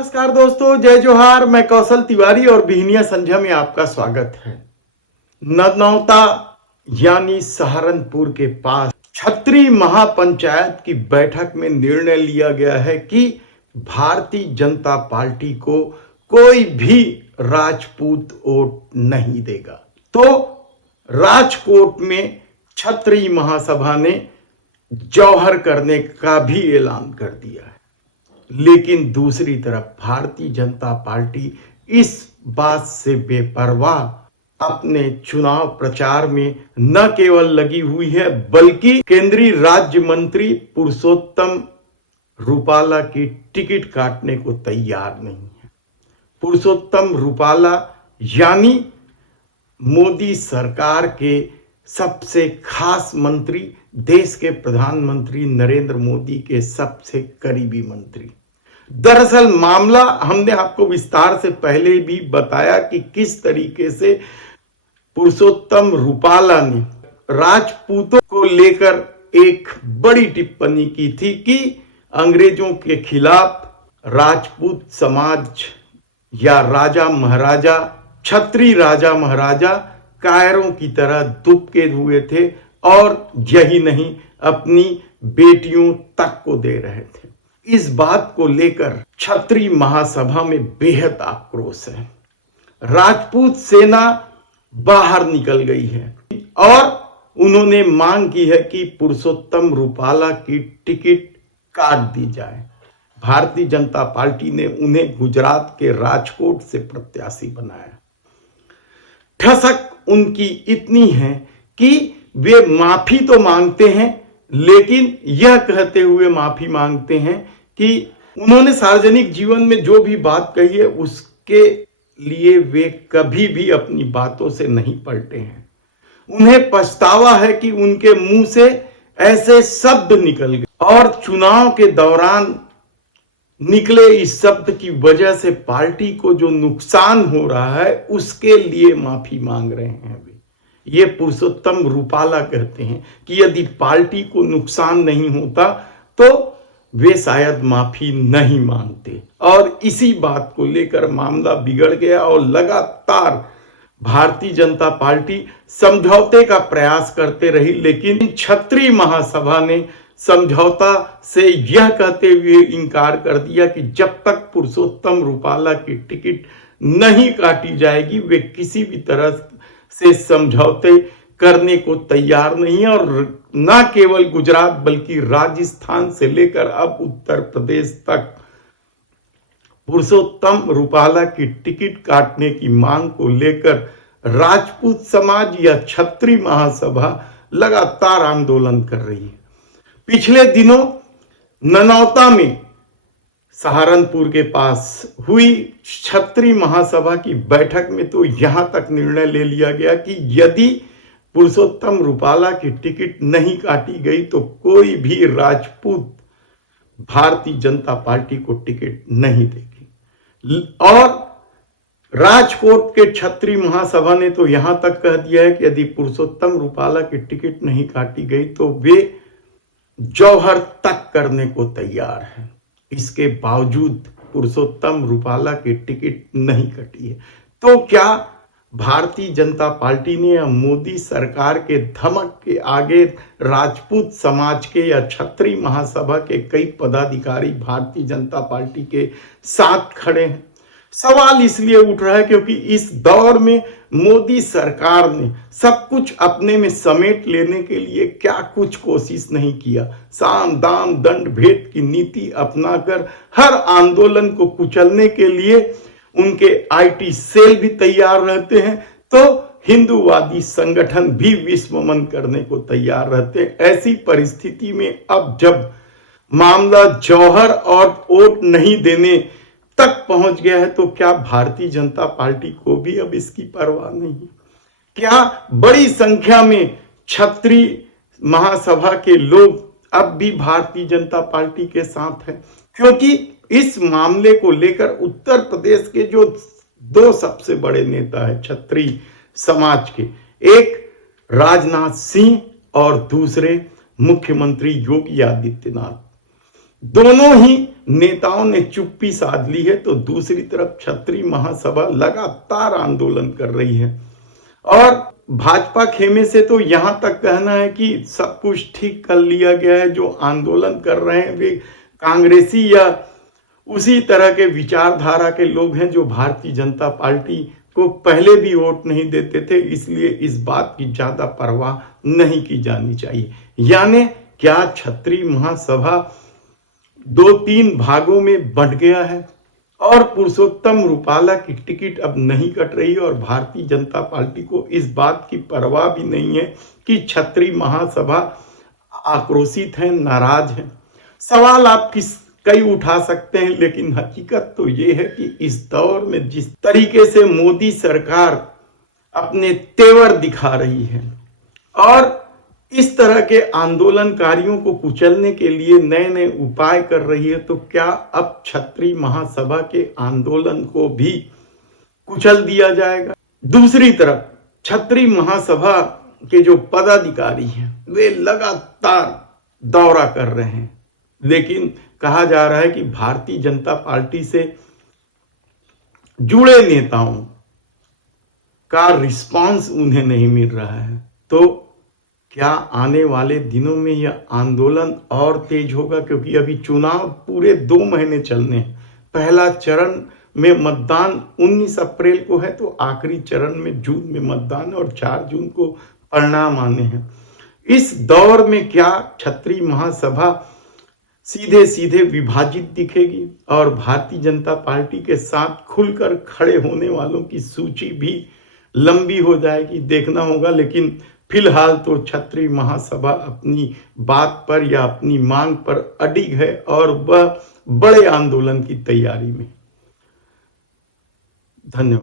नमस्कार दोस्तों, जय जोहार। मैं कौशल तिवारी और बिहनिया संध्या में आपका स्वागत है। ननौता यानी सहारनपुर के पास छतरी महापंचायत की बैठक में निर्णय लिया गया है कि भारतीय जनता पार्टी को कोई भी राजपूत वोट नहीं देगा। तो राजकोट में छतरी महासभा ने जौहर करने का भी ऐलान कर दिया है। लेकिन दूसरी तरफ भारतीय जनता पार्टी इस बात से बेपरवाह अपने चुनाव प्रचार में न केवल लगी हुई है, बल्कि केंद्रीय राज्य मंत्री पुरुषोत्तम रूपाला की टिकट काटने को तैयार नहीं है। पुरुषोत्तम रूपाला यानी मोदी सरकार के सबसे खास मंत्री, देश के प्रधानमंत्री नरेंद्र मोदी के सबसे करीबी मंत्री। दरअसल मामला हमने आपको विस्तार से पहले भी बताया कि किस तरीके से पुरुषोत्तम रूपाला ने राजपूतों को लेकर एक बड़ी टिप्पणी की थी कि अंग्रेजों के खिलाफ राजपूत समाज या राजा महाराजा, छत्री राजा महाराजा कायरों की तरह दुबके हुए थे और यही नहीं, अपनी बेटियों तक को दे रहे थे। इस बात को लेकर छतरी महासभा में बेहद आक्रोश है। राजपूत सेना बाहर निकल गई है और उन्होंने मांग की है कि पुरुषोत्तम रूपाला की टिकट काट दी जाए। भारतीय जनता पार्टी ने उन्हें गुजरात के राजकोट से प्रत्याशी बनाया। ठसक उनकी इतनी है कि वे माफी तो मांगते हैं, लेकिन यह कहते हुए माफी मांगते हैं कि उन्होंने सार्वजनिक जीवन में जो भी बात कही है उसके लिए वे कभी भी अपनी बातों से नहीं पलटे हैं। उन्हें पछतावा है कि उनके मुंह से ऐसे शब्द निकल गए और चुनाव के दौरान निकले इस शब्द की वजह से पार्टी को जो नुकसान हो रहा है उसके लिए माफी मांग रहे हैं। ये पुरुषोत्तम रूपाला कहते हैं कि यदि पार्टी को नुकसान नहीं होता तो वे शायद माफी नहीं मांगते, और इसी बात को लेकर मामला बिगड़ गया और लगातार भारतीय जनता पार्टी समझौते का प्रयास करते रही। लेकिन छतरी महासभा ने समझौता से यह कहते हुए इनकार कर दिया कि जब तक पुरुषोत्तम रूपाला की टिकट नहीं काटी जाएगी वे किसी भी तरह से समझौते करने को तैयार नहीं है। और न केवल गुजरात बल्कि राजस्थान से लेकर अब उत्तर प्रदेश तक पुरुषोत्तम रूपाला की टिकट काटने की मांग को लेकर राजपूत समाज या छतरी महासभा लगातार आंदोलन कर रही है। पिछले दिनों ननौता में सहारनपुर के पास हुई छतरी महासभा की बैठक में तो यहां तक निर्णय ले लिया गया कि यदि पुरुषोत्तम रूपाला की टिकट नहीं काटी गई तो कोई भी राजपूत भारतीय जनता पार्टी को टिकट नहीं देगी। और राजकोट के छतरी महासभा ने तो यहां तक कह दिया है कि यदि पुरुषोत्तम रूपाला की टिकट नहीं काटी गई तो वे जौहर तक करने को तैयार है। इसके बावजूद पुरुषोत्तम रूपाला की टिकट नहीं कटी है। तो क्या भारतीय जनता पार्टी ने या मोदी सरकार के धमक के आगे राजपूत समाज के या छतरी महासभा के कई पदाधिकारी भारतीय जनता पार्टी के साथ खड़े हैं? सवाल इसलिए उठ रहा है क्योंकि इस दौर में मोदी सरकार ने सब कुछ अपने में समेट लेने के लिए क्या कुछ कोशिश नहीं किया। साम दाम दंड भेद की नीति अपनाकर हर आंदोलन को कुचलने के लिए उनके आईटी सेल भी तैयार रहते हैं, तो हिंदूवादी संगठन भी विस्मरण करने को तैयार रहते हैं। ऐसी परिस्थिति में अब जब मामला जौहर और वोट नहीं देने तक पहुंच गया है तो क्या भारतीय जनता पार्टी को भी अब इसकी परवाह नहीं है? क्या बड़ी संख्या में छतरी महासभा के लोग अब भी भारतीय जनता पार्टी के साथ हैं? क्योंकि इस मामले को लेकर उत्तर प्रदेश के जो दो सबसे बड़े नेता हैं छतरी समाज के, एक राजनाथ सिंह और दूसरे मुख्यमंत्री योगी आदित्यनाथ, दोनों ही नेताओं ने चुप्पी साध ली है, तो दूसरी तरफ क्षत्रिय महासभा लगातार आंदोलन कर रही है। और भाजपा खेमे से तो यहां तक कहना है कि सब कुछ ठीक कर लिया गया है। जो आंदोलन कर रहे हैं वे कांग्रेसी या उसी तरह के विचारधारा के लोग हैं जो भारतीय जनता पार्टी को पहले भी वोट नहीं देते थे, इसलिए इस बात की ज्यादा परवाह नहीं की जानी चाहिए। यानी क्या क्षत्रिय महासभा 2-3 भागों में बंट गया है और पुरुषोत्तम रूपाला की टिकट अब नहीं कट रही और भारतीय जनता पार्टी को इस बात की परवाह भी नहीं है कि क्षत्रिय महासभा आक्रोशित है, नाराज है। सवाल आप कई उठा सकते हैं, लेकिन हकीकत तो ये है कि इस दौर में जिस तरीके से मोदी सरकार अपने तेवर दिखा रही है और इस तरह के आंदोलनकारियों को कुचलने के लिए नए नए उपाय कर रही है, तो क्या अब क्षत्रिय महासभा के आंदोलन को भी कुचल दिया जाएगा? दूसरी तरफ क्षत्रिय महासभा के जो पदाधिकारी हैं वे लगातार दौरा कर रहे हैं, लेकिन कहा जा रहा है कि भारतीय जनता पार्टी से जुड़े नेताओं का रिस्पांस उन्हें नहीं मिल रहा है। तो क्या आने वाले दिनों में यह आंदोलन और तेज होगा? क्योंकि अभी चुनाव पूरे 2 महीने चलने हैं। पहला चरण में मतदान 19 अप्रैल को है, तो आखिरी चरण में जून में मतदान और 4 जून को परिणाम आने हैं। इस दौर में क्या क्षत्रिय महासभा सीधे सीधे विभाजित दिखेगी और भारतीय जनता पार्टी के साथ खुलकर खड़े होने वालों की सूची भी लंबी हो जाएगी? देखना होगा। लेकिन फिलहाल तो क्षत्रिय महासभा अपनी बात पर या अपनी मांग पर अडिग है और वह बड़े आंदोलन की तैयारी में। धन्यवाद।